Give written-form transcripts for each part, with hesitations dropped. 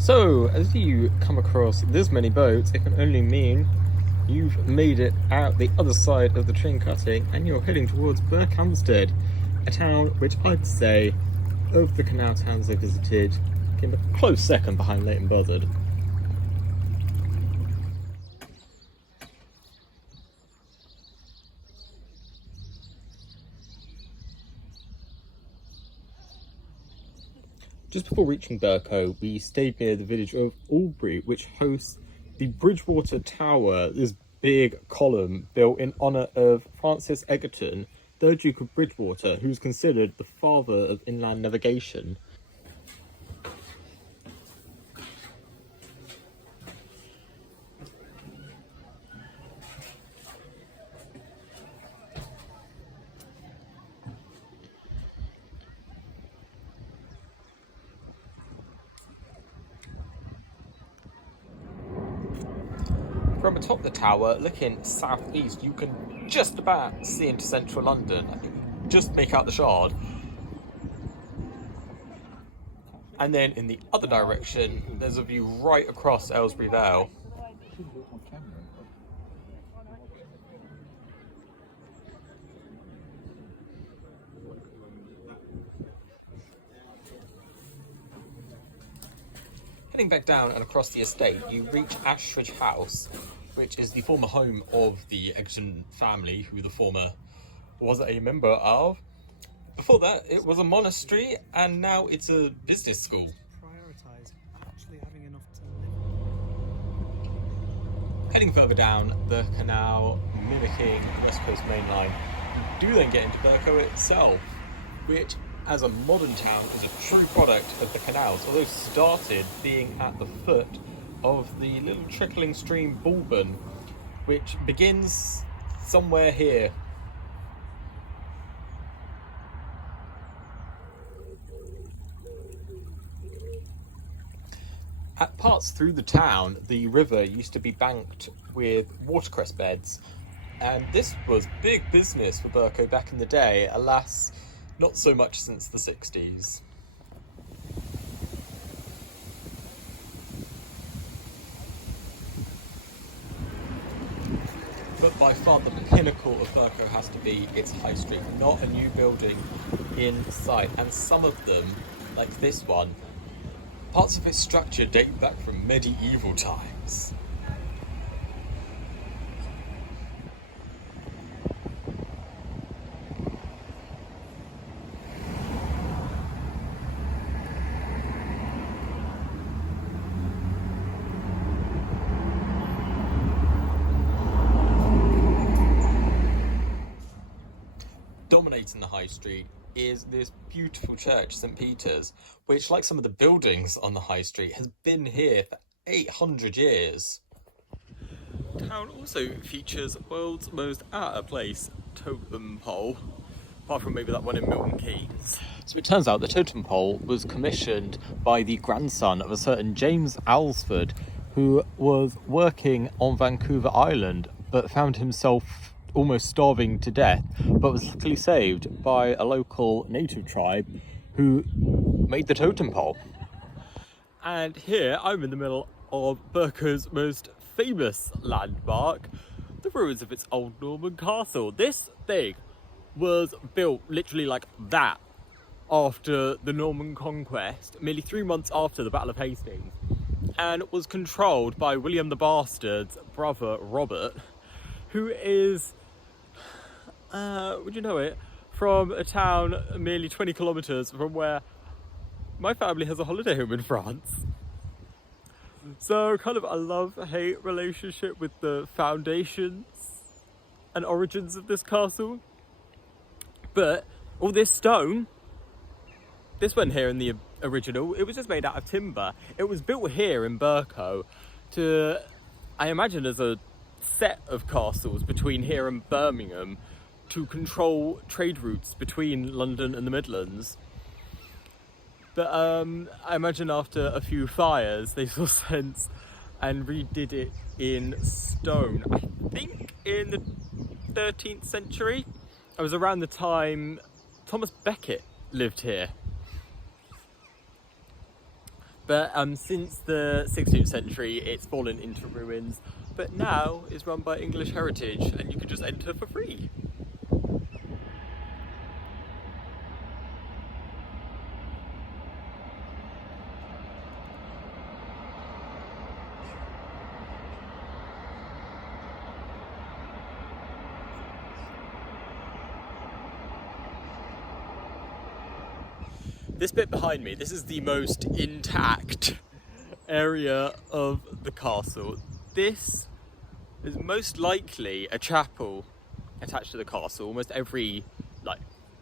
So, as you come across this many boats, it can only mean you've made it out the other side of the train cutting and you're heading towards Berkhamsted, a town which I'd say, of the canal towns I visited, came a close second behind Leighton Buzzard. Just before reaching Berkhow, we stayed near the village of Albury, which hosts the Bridgewater Tower, this big column built in honour of Francis Egerton, 3rd Duke of Bridgewater, who's considered the father of inland navigation. From atop the tower, looking southeast, you can just about see into central London. I think you just make out the Shard. And then in the other direction, there's a view right across Aylesbury Vale. Heading back down and across the estate, you reach Ashridge House, which is the former home of the Egerton family, who the former was a member of. Before that, it was a monastery, and now it's a business school. Prioritise actually having enough to live. Heading further down the canal, mimicking the West Coast Main Line, you do then get into Berkhow itself, which, as a modern town, is a true product of the canals, although started being at the foot of the little trickling stream Bulburn, which begins somewhere here. At parts through the town, the river used to be banked with watercress beds, and this was big business for Berkhow back in the day, alas, not so much since the 60s. But by far the pinnacle of Berkhow has to be its high street, not a new building in sight, and some of them, like this one, parts of its structure date back from medieval times. Dominating the high street is this beautiful church, St Peter's, which, like some of the buildings on the high street, has been here for 800 years. The town also features the world's most out-of-place totem pole, apart from maybe that one in Milton Keynes. So it turns out the totem pole was commissioned by the grandson of a certain James Alsford, who was working on Vancouver Island but found himself almost starving to death, but was luckily saved by a local native tribe who made the totem pole. And here I'm in the middle of Berkhow's most famous landmark, the ruins of its old Norman castle. This thing was built literally like that after the Norman conquest, merely 3 months after the Battle of Hastings, and was controlled by William the Bastard's brother Robert, who is, would you know it, from a town merely 20 kilometres from where my family has a holiday home in France. So kind of a love-hate relationship with the foundations and origins of this castle. But all this stone, this one here in the original, it was just made out of timber. It was built here in Berkhow to, I imagine, as a set of castles between here and Birmingham to control trade routes between London and the Midlands. But I imagine after a few fires they saw sense and redid it in stone. I think in the 13th century. It was around the time Thomas Becket lived here. But since the 16th century, it's fallen into ruins, but now is run by English Heritage, and you can just enter for free. This bit behind me, this is the most intact area of the castle. This is most likely a chapel attached to the castle. Almost every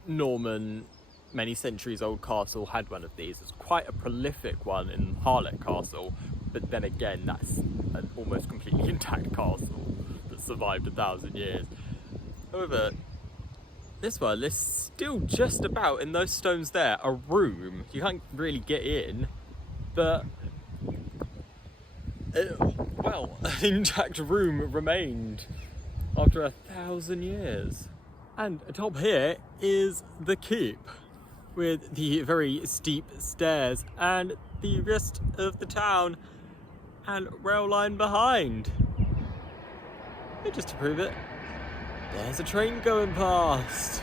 Norman, many centuries old castle had one of these. It's quite a prolific one in Harlech Castle, but then again that's an almost completely intact castle that survived 1,000 years. However, this one, there's still just about, in those stones there, a room. You can't really get in, but well, an intact room remained after 1,000 years. And atop here is the keep, with the very steep stairs and the rest of the town and rail line behind. And just to prove it, there's a train going past.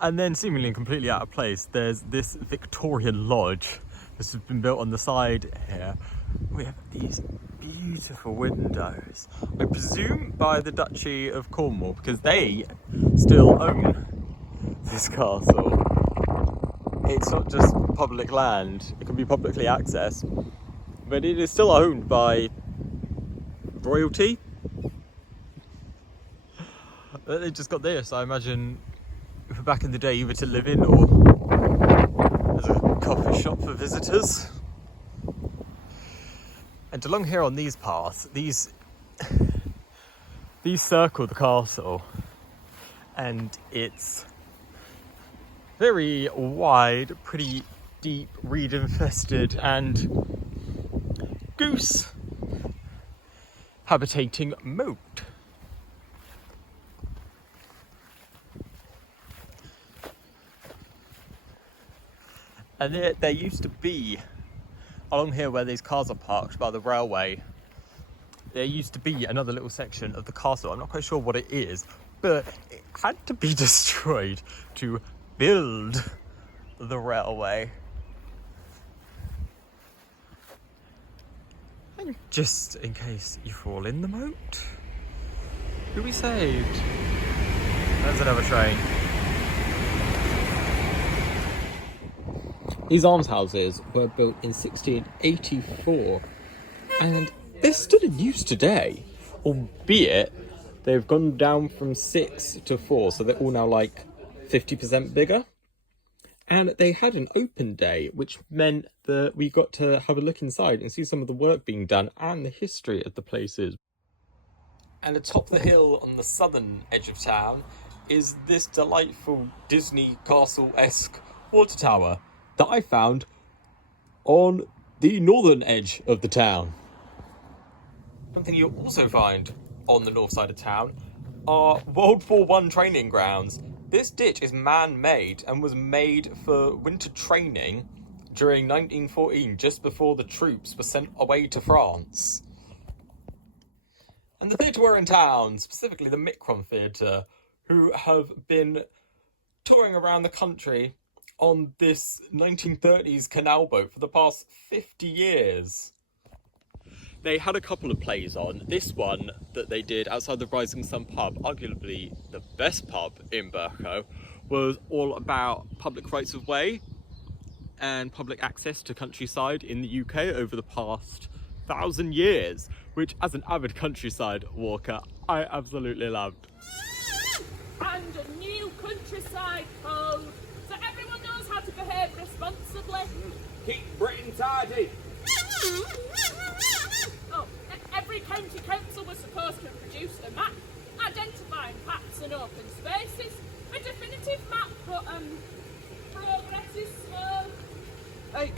And then, seemingly completely out of place, there's this Victorian lodge. This has been built on the side here. We have these beautiful windows. I presume by the Duchy of Cornwall, because they still own this castle. It's not just public land, it can be publicly accessed, but it is still owned by royalty. They just got this, I imagine, back in the day, either to live in or as a coffee shop for visitors. And along here on these paths, these circle the castle, and it's very wide, pretty deep, reed infested, and goose habitating moat. And there used to be, along here where these cars are parked by the railway, there used to be another little section of the castle. I'm not quite sure what it is, but it had to be destroyed to build the railway. And just in case you fall in the moat, you'll be saved. There's another train. These almshouses were built in 1684, and they're still in use today, albeit they've gone down from 6 to 4, so they're all now 50% bigger. And they had an open day, which meant that we got to have a look inside and see some of the work being done and the history of the places. And atop the hill on the southern edge of town is this delightful Disney castle-esque water tower that I found on the northern edge of the town. Something you'll also find on the north side of town are World War I training grounds. This ditch is man-made and was made for winter training during 1914, just before the troops were sent away to France. And the theatre were in town, specifically the Micron Theatre, who have been touring around the country on this 1930s canal boat for the past 50 years. They had a couple of plays on. This one that they did outside the Rising Sun pub, arguably the best pub in Berkhamsted, was all about public rights of way and public access to countryside in the UK over the past 1,000 years, which as an avid countryside walker, I absolutely loved. And a new countryside code, so everyone knows how to behave responsibly. Keep Britain tidy. Oh, every county council was supposed to have produced a map identifying paths and open spaces. A definitive map, but progress is slow. Hey.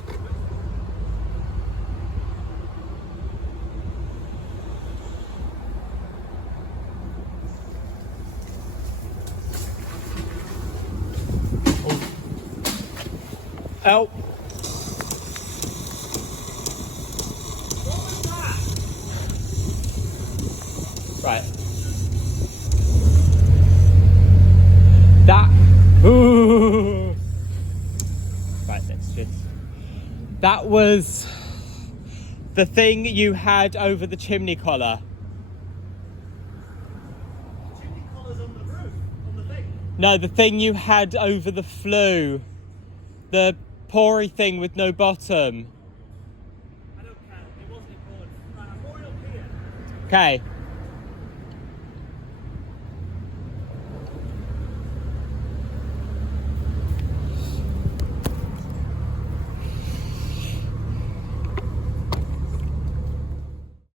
Oh. Right. That. Ooh. Right, let's just. That was the thing you had over the chimney collar. Chimney collars on the roof, on the thing. No, the thing you had over the flue. The pory thing with no bottom. I don't care. It wasn't important. Right, I'm already up here. Okay.